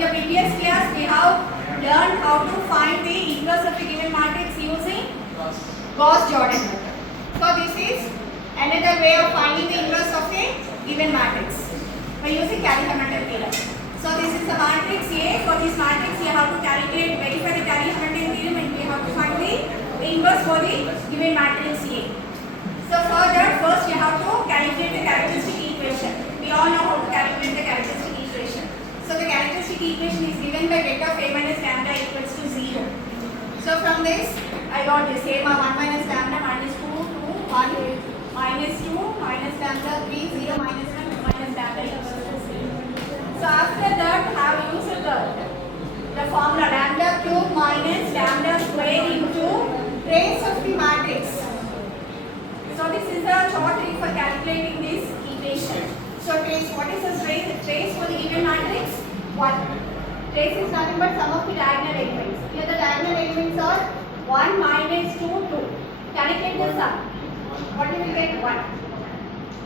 in the previous class we have learned how to find the inverse of a given matrix using Gauss-Jordan method. So this is another way of finding the inverse of a given matrix by using Cali-Hamilton theorem. So this is the matrix A. For this matrix you have to verify the Cali-Hamilton theorem, and we have to find the inverse for the given matrix A. So for that, first you have to calculate the characteristic equation. We all know how to calculate the characteristic equation. So the characteristic equation is given by delta of A minus lambda equals to 0. So from this, I got this A 1 minus lambda minus 2, 2, 1 minus 2 minus lambda 3, 0 minus 1 minus lambda equals to 0. So after that, have used the formula lambda cube minus lambda square into trace of the matrix. So this is the short trick for calculating this equation. So trace, what is the trace? The trace for the given matrix 1. Trace is nothing but sum of the diagonal elements. Here the diagonal elements are 1 minus 2, 2. Calculate the sum. What you will get? 1.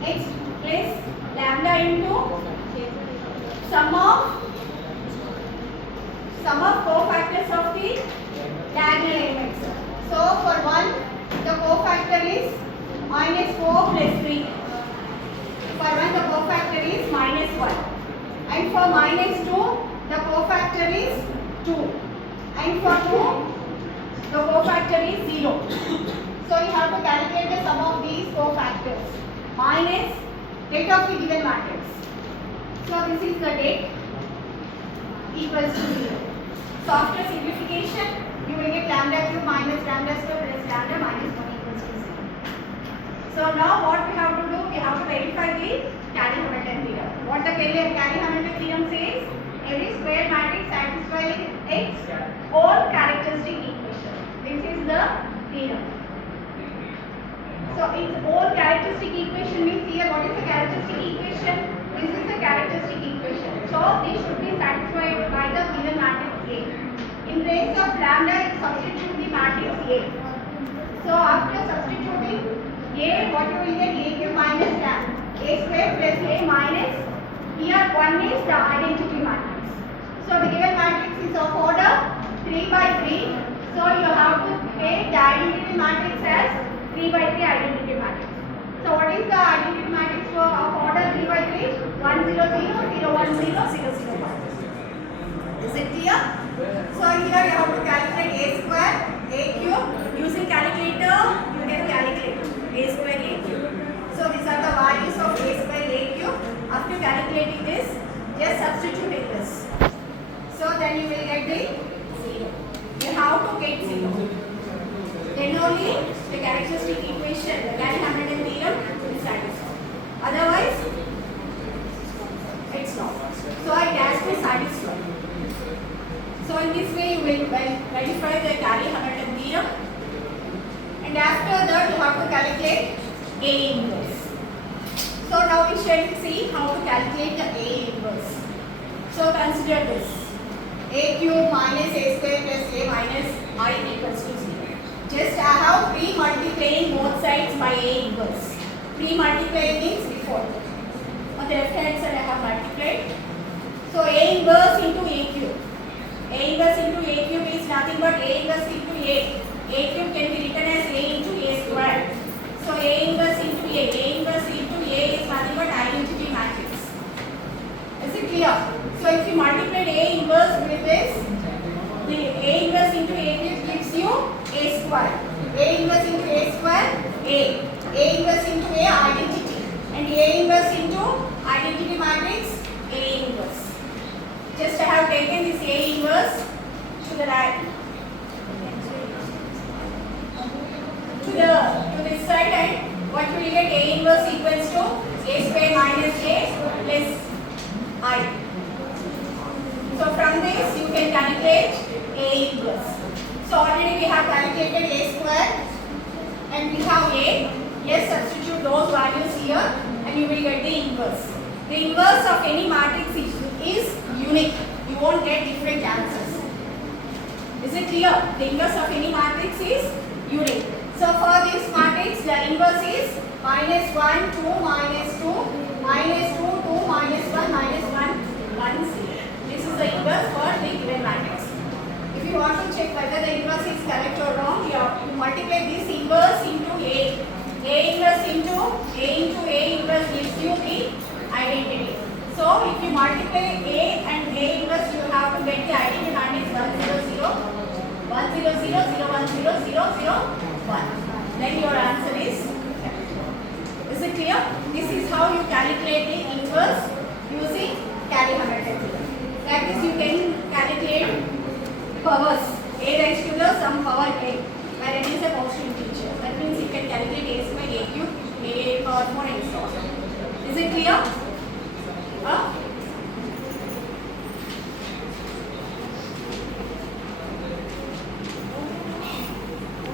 Next, place lambda into sum of cofactors of the diagonal elements. So for 1, the cofactor is minus 4 plus 3. For 1, the cofactor is minus 1. And for minus 2, the cofactor is 2. And for 2, the cofactor is 0. So you have to calculate the sum of these cofactors minus date of the given matrix. So this is the date equals to 0. So after simplification, you will get lambda cube minus lambda square plus lambda minus 1 equals to 0. So now what we have to do, we have to verify the Cali-Hamilton theorem. What the Cali-Hamilton theorem says, every square matrix satisfies its own characteristic equation. This is the theorem. So its own characteristic equation means here what is the characteristic equation? This is the characteristic equation. So this should be satisfied by the given matrix A. In place of lambda, substitute the matrix A. So after substituting A, what you will get? A cube minus lambda. A square plus A minus, here 1 is the identity matrix. So the given matrix is of order 3 by 3. So you have to take the identity matrix as 3 by 3 identity matrix. So what is the identity matrix of order 3 by 3? 1 0 0 0 1 0 0 0 1. Is it clear? So here you have to calculate A square, A cube. Using calculator, you can calculate A square, A cube. So these are the values of A square, A cube. After calculating this, just substitute in this. So then you will get the 0. You have to get 0. Then only the characteristic equation, the Cali-Hamilton theorem, will satisfy. Otherwise, it's not. So it has to satisfy. So in this way, you will verify the Cali-Hamilton theorem. And after that, you have to calculate A inverse. So now we shall see how to calculate the A inverse. So consider this. A cube minus A square plus A minus I equals to 0. Just I have pre-multiplying both sides by A inverse. Pre-multiplying means before. On the left hand side I have multiplied. So A inverse into A cube. A inverse into A cube is nothing but A inverse into A. A cube can be written as A into A square. So A inverse into A. A inverse into A is nothing but identity matrix. Is it clear? So if you multiply A inverse with this, the A inverse into A cube gives you A square. A inverse into A square, A. A inverse into A, identity. And A inverse into identity matrix, A inverse. Just I have taken this A inverse to the right. To this side, and what you will get? A inverse equals to A square minus A plus I. So from this you can calculate A inverse. So already we have calculated A square and we have A. Yes, substitute those values here and you will get the inverse. The inverse of any matrix is unique. You won't get different answers. Is it clear? The inverse of any matrix is unique. So for this matrix, the inverse is minus 1, 2, minus 2, minus 2, 2, minus 1, minus 1, 1, 0. This is the inverse So if you multiply A and A inverse, you have to get the ID behind it 1 0 0 1 0 0 0 1 0 0 0 1. Then your answer is it clear? This is how you calculate the inverse using carry 100 theorem. Like this you can calculate powers a raised to the some power a where it is a positive integer. That means you can calculate a square, a cube, a power 4 and so on. Is it clear?